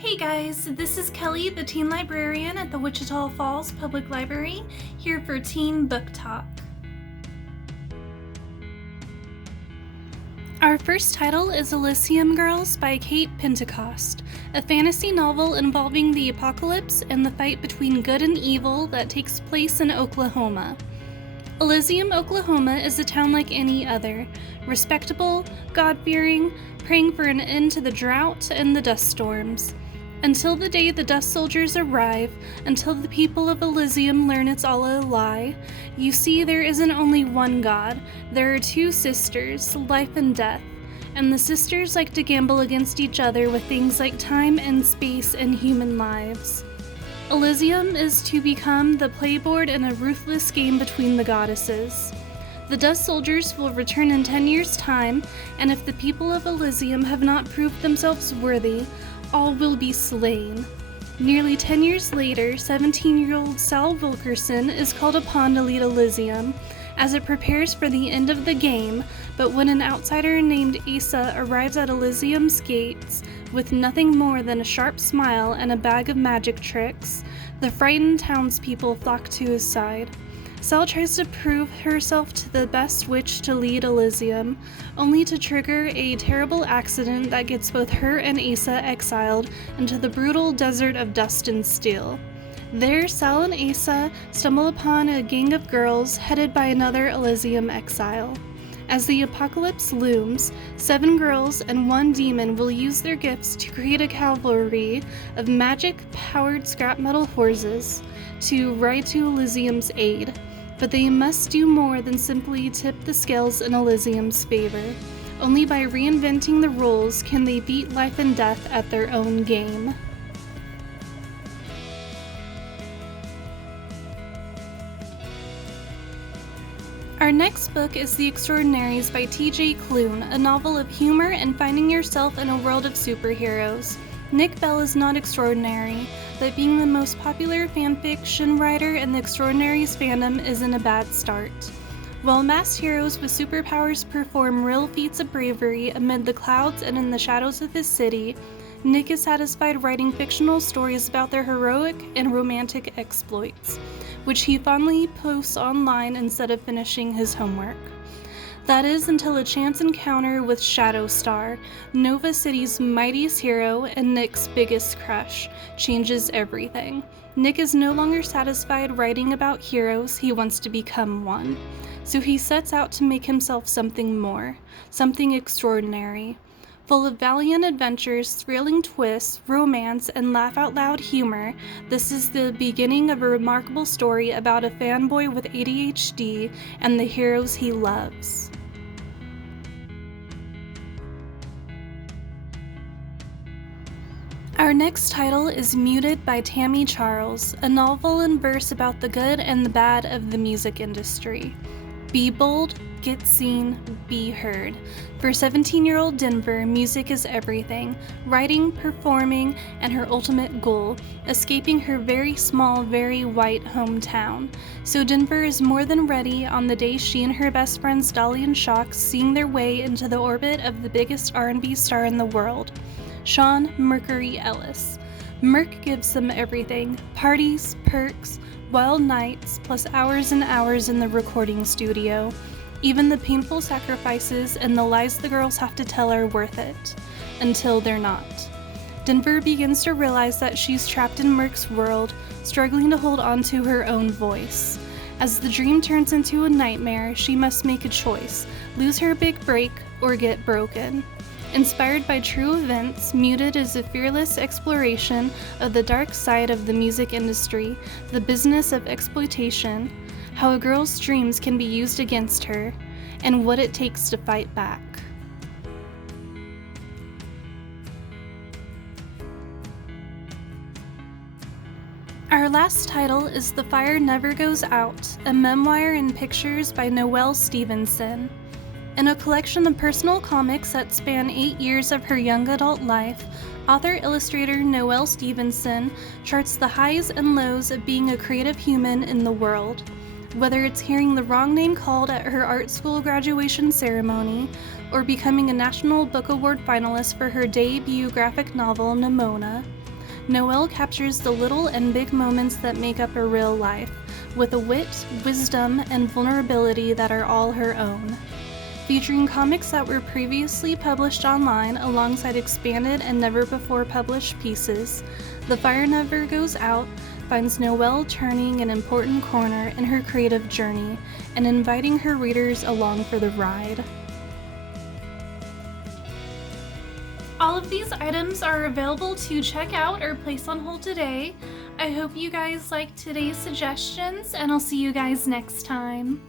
Hey guys, this is Kelly, the teen librarian at the Wichita Falls Public Library, here for Teen Book Talk. Our first title is Elysium Girls by Kate Pentecost, a fantasy novel involving the apocalypse and the fight between good and evil that takes place in Oklahoma. Elysium, Oklahoma is a town like any other, respectable, God-fearing, praying for an end to the drought and the dust storms. Until the day the dust soldiers arrive, until the people of Elysium learn it's all a lie. You see, there isn't only one God, there are two sisters, life and death, and the sisters like to gamble against each other with things like time and space and human lives. Elysium is to become the playboard in a ruthless game between the goddesses. The dust soldiers will return in 10 years' time, and if the people of Elysium have not proved themselves worthy, all will be slain. Nearly 10 years later, 17-year-old Sal Wilkerson is called upon to lead Elysium as it prepares for the end of the game, but when an outsider named Asa arrives at Elysium's gates with nothing more than a sharp smile and a bag of magic tricks, the frightened townspeople flock to his side. Sal tries to prove herself to the best witch to lead Elysium, only to trigger a terrible accident that gets both her and Asa exiled into the brutal desert of dust and steel. There, Sal and Asa stumble upon a gang of girls headed by another Elysium exile. As the apocalypse looms, 7 girls and 1 demon will use their gifts to create a cavalry of magic-powered scrap metal horses to ride to Elysium's aid. But they must do more than simply tip the scales in Elysium's favor. Only by reinventing the rules can they beat life and death at their own game. Our next book is The Extraordinaries by TJ Klune, a novel of humor and finding yourself in a world of superheroes. Nick Bell is not extraordinary, but being the most popular fanfiction writer in the Extraordinaries fandom isn't a bad start. While masked heroes with superpowers perform real feats of bravery amid the clouds and in the shadows of his city, Nick is satisfied writing fictional stories about their heroic and romantic exploits, which he fondly posts online instead of finishing his homework. That is until a chance encounter with Shadowstar, Nova City's mightiest hero and Nick's biggest crush, changes everything. Nick is no longer satisfied writing about heroes, he wants to become one. So he sets out to make himself something more, something extraordinary. Full of valiant adventures, thrilling twists, romance, and laugh-out-loud humor, this is the beginning of a remarkable story about a fanboy with ADHD and the heroes he loves. Our next title is Muted by Tami Charles, a novel in verse about the good and the bad of the music industry. Be bold, get seen, be heard. For 17-year-old Denver, music is everything, writing, performing, and her ultimate goal, escaping her very small, very white hometown. So Denver is more than ready on the day she and her best friends Dolly and Shock sing their way into the orbit of the biggest R&B star in the world, Sean Mercury Ellis. Merc gives them everything, parties, perks, wild nights, plus hours and hours in the recording studio. Even the painful sacrifices and the lies the girls have to tell are worth it, until they're not. Denver begins to realize that she's trapped in Merc's world, struggling to hold on to her own voice. As the dream turns into a nightmare, she must make a choice, lose her big break or get broken. Inspired by true events, Muted is a fearless exploration of the dark side of the music industry, the business of exploitation, how a girl's dreams can be used against her, and what it takes to fight back. Our last title is The Fire Never Goes Out, a memoir and pictures by Noelle Stevenson. In a collection of personal comics that span 8 years of her young adult life, author-illustrator Noelle Stevenson charts the highs and lows of being a creative human in the world. Whether it's hearing the wrong name called at her art school graduation ceremony, or becoming a National Book Award finalist for her debut graphic novel, Nimona, Noelle captures the little and big moments that make up her real life, with a wit, wisdom, and vulnerability that are all her own. Featuring comics that were previously published online alongside expanded and never-before-published pieces, The Fire Never Goes Out finds Noelle turning an important corner in her creative journey and inviting her readers along for the ride. All of these items are available to check out or place on hold today. I hope you guys liked today's suggestions, and I'll see you guys next time.